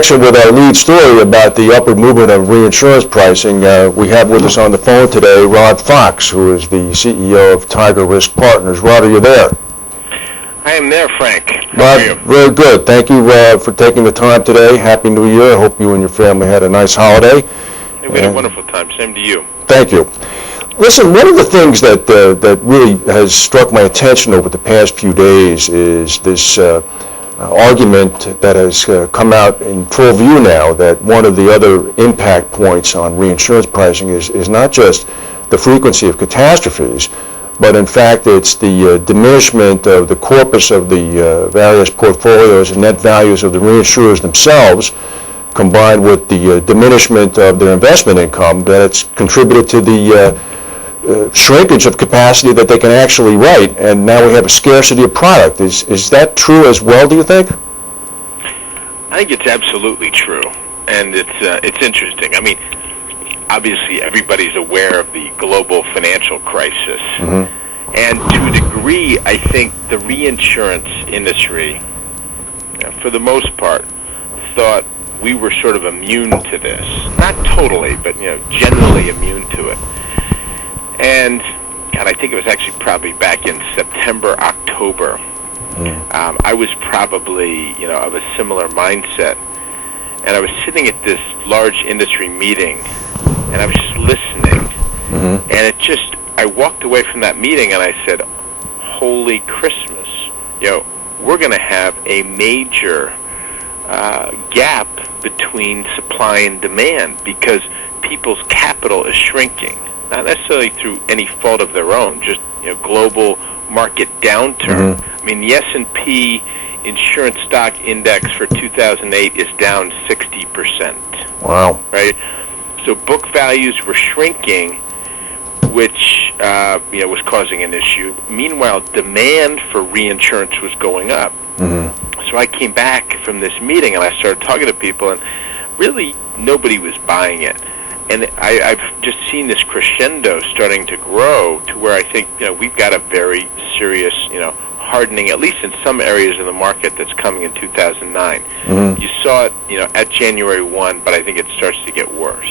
connection with our lead story about the upward movement of reinsurance pricing, we have with us on the phone today Rod Fox, who is the CEO of TigerRisk Partners. Rod, are you there? I am there, Frank. How are you? Very good. Thank you for taking the time today. Happy New Year. I hope you and your family had a nice holiday. We had a wonderful time. Same to you. Thank you. Listen, one of the things that really has struck my attention over the past few days is this argument that has come out in full view now, that one of the other impact points on reinsurance pricing is not just the frequency of catastrophes, but in fact it's the diminishment of the corpus of the various portfolios and net values of the reinsurers themselves, combined with the diminishment of their investment income, that's contributed to the shrinkage of capacity that they can actually write, and now we have a scarcity of product. Is that true as well, do you think? I think it's absolutely true, and it's interesting. I mean, obviously everybody's aware of the global financial crisis, and to a degree, I think the reinsurance industry, for the most part, thought we were sort of immune to this. Not totally, but generally immune to it. And God, I think it was actually probably back in September, October. I was probably of a similar mindset, and I was sitting at this large industry meeting, and I was just listening, and I walked away from that meeting, and I said, "Holy Christmas! We're going to have a major gap between supply and demand because people's capital is shrinking." Not necessarily through any fault of their own, just global market downturn. I mean, the S&P Insurance Stock Index for 2008 is down 60%. Wow! Right. So book values were shrinking, which was causing an issue. Meanwhile, demand for reinsurance was going up. So I came back from this meeting and I started talking to people, and really nobody was buying it. And I've just seen this crescendo starting to grow to where I think we've got a very serious hardening, at least in some areas of the market, that's coming in 2009. You saw it at January 1, but I think it starts to get worse.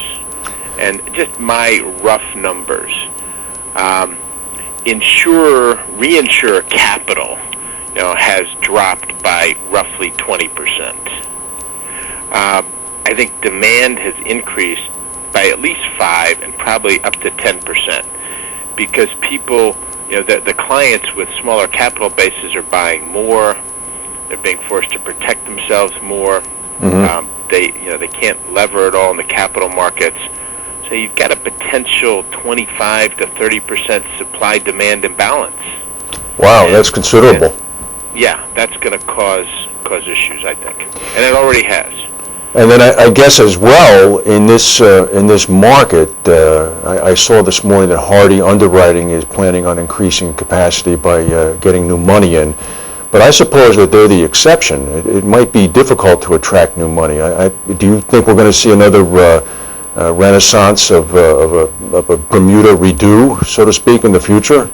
And just my rough numbers, reinsurer capital has dropped by roughly 20%. I think demand has increased by at least 5% and probably up to 10%, because people, the clients with smaller capital bases are buying more. They're being forced to protect themselves more. They can't lever at all in the capital markets. So you've got a potential 25 to 30% supply-demand imbalance. Wow, that's considerable. That's going to cause issues, I think, and it already has. And then I guess as well in this market, I saw this morning that Hardy Underwriting is planning on increasing capacity by getting new money in. But I suppose that they're the exception. It might be difficult to attract new money. Do you think we're going to see another renaissance of a Bermuda redo, so to speak, in the future?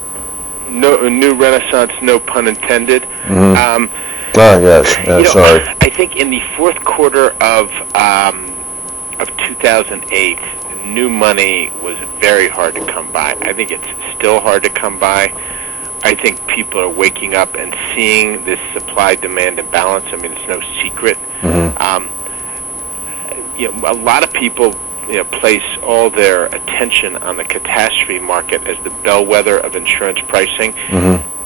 No, a new renaissance, no pun intended. Yes. Sorry. I think in the fourth quarter of 2008, new money was very hard to come by. I think it's still hard to come by. I think people are waking up and seeing this supply-demand imbalance. I mean, it's no secret. A lot of people place all their attention on the catastrophe market as the bellwether of insurance pricing.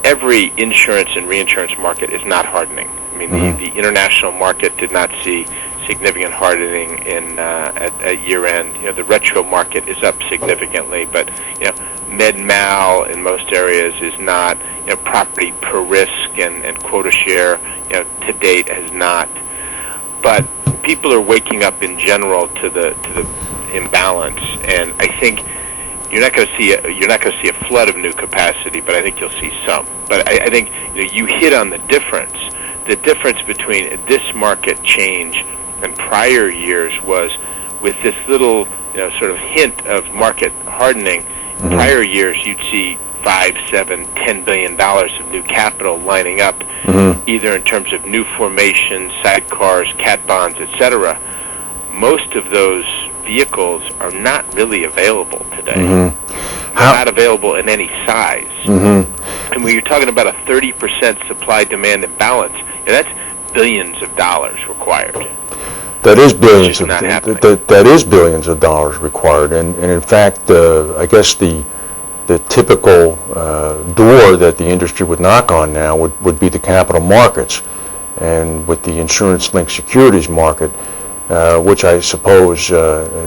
Every insurance and reinsurance market is not hardening. I mean, the international market did not see significant hardening at year-end. The retro market is up significantly, but med-mal in most areas is not. Property per risk and quota share, to date has not. But people are waking up in general to the imbalance, and I think you're not going to see a flood of new capacity, but I think you'll see some. But I think you hit on the difference. The difference between this market change and prior years was with this little sort of hint of market hardening. Prior years you'd see 5, 7, $10 billion of new capital lining up, either in terms of new formations, sidecars, cat bonds, etc. Most of those vehicles are not really available today. They're not available in any size. And when you're talking about a 30% supply-demand imbalance, that's billions of dollars required. That is billions that is billions of dollars required, and in fact, I guess the typical door that the industry would knock on now would be the capital markets, and with the insurance-linked securities market, which I suppose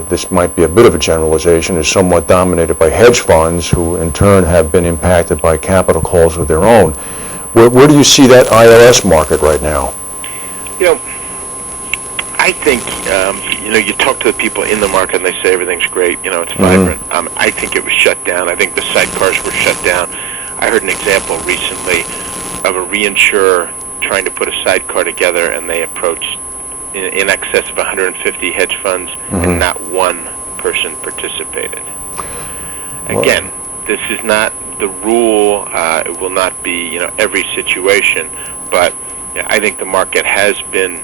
this might be a bit of a generalization, is somewhat dominated by hedge funds, who in turn have been impacted by capital calls of their own. Where do you see that ILS market right now? I think, you talk to the people in the market and they say everything's great, it's vibrant. I think it was shut down. I think the sidecars were shut down. I heard an example recently of a reinsurer trying to put a sidecar together, and they approached in excess of 150 hedge funds, and not one person participated. Again, this is not the rule. It will not be, every situation, but I think the market has been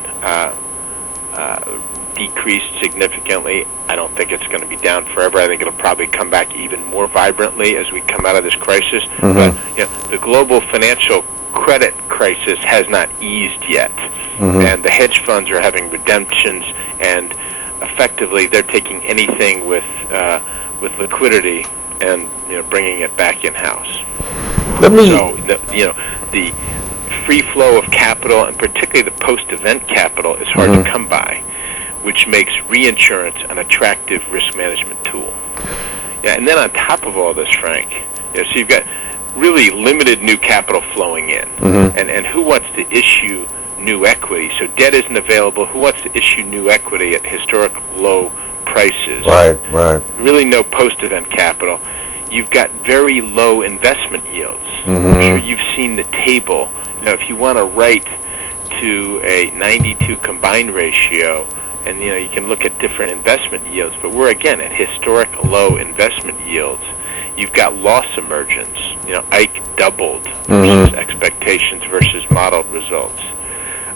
decreased significantly. I don't think it's going to be down forever. I think it'll probably come back even more vibrantly as we come out of this crisis. But the global financial credit crisis has not eased yet, and the hedge funds are having redemptions, and effectively they're taking anything with liquidity and bringing it back in house. So the free flow of capital, and particularly the post-event capital, is hard to come by, which makes reinsurance an attractive risk management tool. And then on top of all this, Frank, so you've got really limited new capital flowing in, and who wants to issue new equity? So debt isn't available. Who wants to issue new equity at historic low prices? Right. Really no post-event capital. You've got very low investment yields. I'm sure you've seen the table. If you want to write to a 92 combined ratio, and you can look at different investment yields, but we're again at historic low investment yields. You've got loss emergence. Ike doubled versus expectations versus modeled results.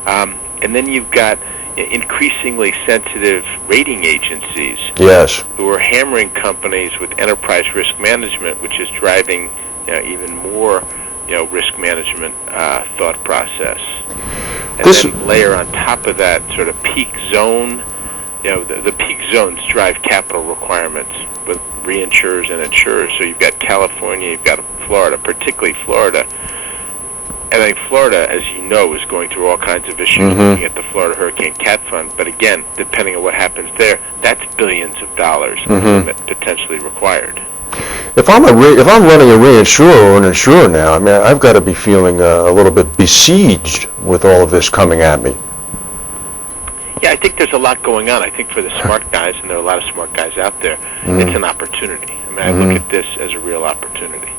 And then you've got increasingly sensitive rating agencies who are hammering companies with enterprise risk management, which is driving even more risk management thought process. And then layer on top of that sort of peak zone. The peak zones drive capital requirements with reinsurers and insurers. So you've got California, you've got Florida, particularly Florida. And I think Florida, as you know, is going through all kinds of issues looking at the Florida Hurricane Cat Fund. But again, depending on what happens there, that's billions of dollars potentially required. If I'm running a reinsurer or an insurer now, I've got to be feeling a little bit besieged with all of this coming at me. Yeah, I think there's a lot going on. I think for the smart guys, and there are a lot of smart guys out there, it's an opportunity. I look at this as a real opportunity.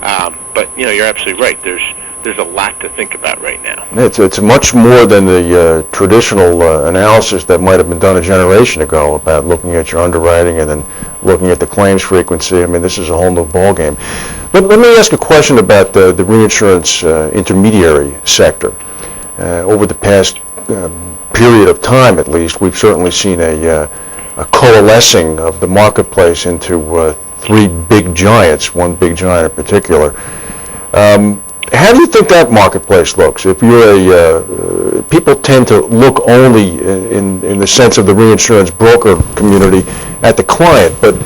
But you're absolutely right. There's a lot to think about right now. It's much more than the traditional analysis that might have been done a generation ago about looking at your underwriting and then looking at the claims frequency. This is a whole new ballgame. Let me ask a question about the reinsurance intermediary sector. Over the past period of time, at least, we've certainly seen a coalescing of the marketplace into three big giants, one big giant in particular. How do you think that marketplace looks? If you're people tend to look only in the sense of the reinsurance broker community at the client, but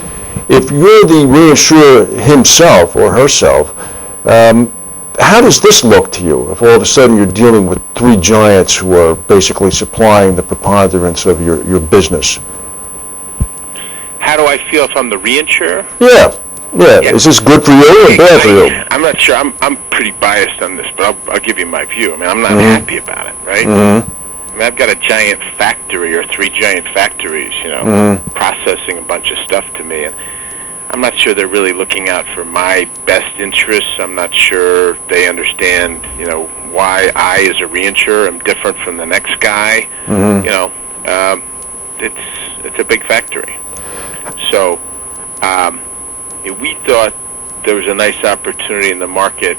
if you're the reinsurer himself or herself, how does this look to you if all of a sudden you're dealing with three giants who are basically supplying the preponderance of your business? How do I feel if I'm the reinsurer? Yeah. Is this good for you or bad for you? I'm not sure. I'm pretty biased on this, but I'll give you my view. I'm not happy about it, right? I've got a giant factory or three giant factories, processing a bunch of stuff to me, and I'm not sure they're really looking out for my best interests. I'm not sure they understand, why I, as a reinsurer, am different from the next guy. It's a big factory. So we thought there was a nice opportunity in the market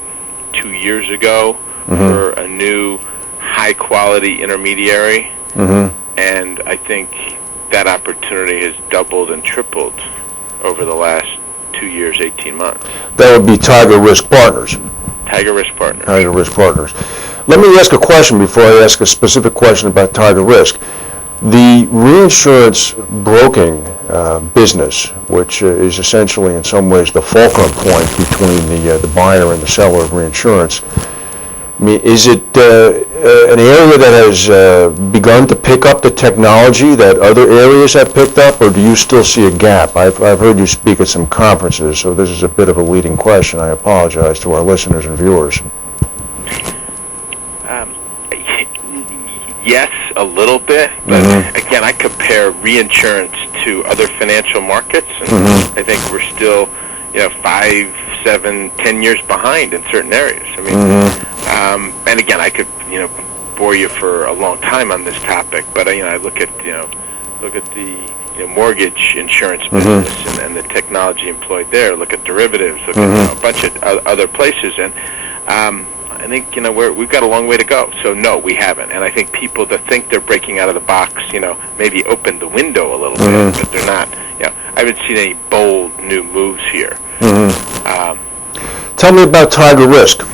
2 years ago for a new high-quality intermediary, and I think that opportunity has doubled and tripled over the last 2 years, 18 months. That would be TigerRisk Partners. TigerRisk Partners. TigerRisk Partners. Let me ask a question before I ask a specific question about TigerRisk. The reinsurance broking business, which is essentially in some ways the fulcrum point between the buyer and the seller of reinsurance, I mean, is it an area that has begun to pick up the technology that other areas have picked up, or do you still see a gap? I've heard you speak at some conferences, so this is a bit of a leading question. I apologize to our listeners and viewers. Yes, a little bit, but again, I compare reinsurance to other financial markets, and I think we're still, 5, 7, 10 years behind in certain areas. I mean, and again, I could, bore you for a long time on this topic, but I look at the mortgage insurance business and the technology employed there. Look at derivatives. Look at a bunch of other places, and I think we've got a long way to go. So no, we haven't. And I think people that think they're breaking out of the box, maybe open the window a little bit, but they're not. I haven't seen any bold new moves here. Tell me about TigerRisk.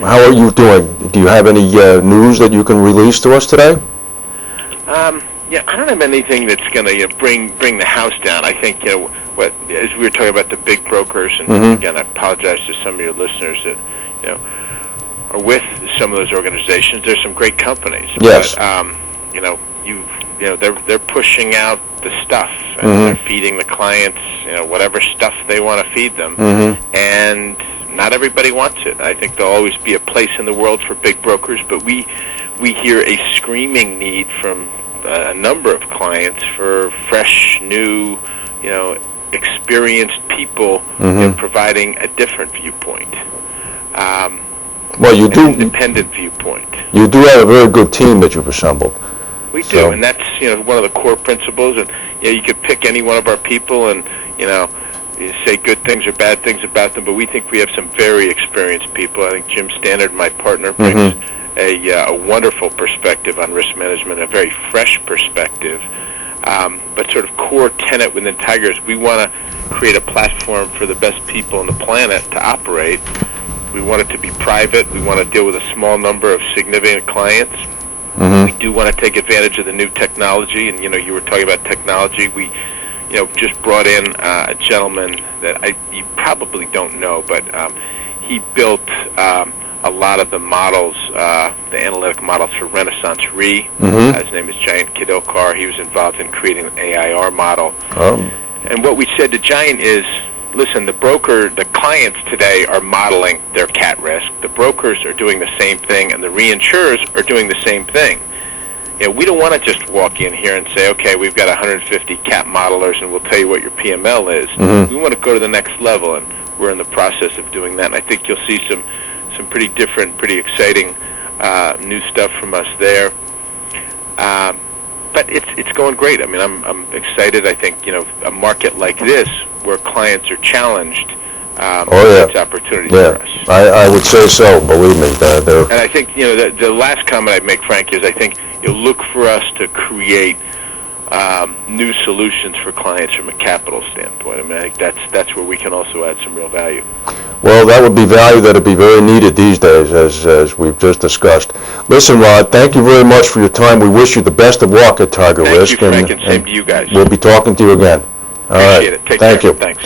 How are you doing? Do you have any news that you can release to us today? I don't have anything that's going to bring the house down. I think as we were talking about the big brokers, and again, I apologize to some of your listeners that are with some of those organizations. There's some great companies. Yes. But they're pushing out the stuff, and they're feeding the clients whatever stuff they want to feed them, and not everybody wants it. I think there'll always be a place in the world for big brokers, but we hear a screaming need from a number of clients for fresh, new, experienced people providing a different viewpoint. Well, you do. Independent viewpoint. You do have a very good team that you've assembled. We do, and that's one of the core principles. And you could pick any one of our people, and you say good things or bad things about them, but we think we have some very experienced people. I think Jim Stannard, my partner, brings a wonderful perspective on risk management, a very fresh perspective. But sort of core tenet within Tiger is we want to create a platform for the best people on the planet to operate. We want it to be private. We want to deal with a small number of significant clients. We do want to take advantage of the new technology, and you were talking about technology. We just brought in a gentleman that you probably don't know, but he built a lot of the models, the analytic models for Renaissance Re. His name is Giant Kidokar. He was involved in creating an AIR model. And what we said to Giant is, listen, the clients today are modeling their cat risk. The brokers are doing the same thing, and the reinsurers are doing the same thing. We don't want to just walk in here and say, okay, we've got 150 cat modelers, and we'll tell you what your PML is. We want to go to the next level, and we're in the process of doing that. And I think you'll see some pretty different, pretty exciting new stuff from us there. But it's going great. I mean, I'm excited. I think a market like this, where clients are challenged, it's opportunity for us. I would say so. Believe me, and I think the last comment I'd make, Frank, is I think you'll look for us to create new solutions for clients from a capital standpoint. I mean, I think that's where we can also add some real value. Well, that would be value that would be very needed these days, as we've just discussed. Listen, Rod, thank you very much for your time. We wish you the best of luck at TigerRisk. Thank you, Frank, and same to you guys. We'll be talking to you again. Appreciate it. Take care. Thank you. Thanks.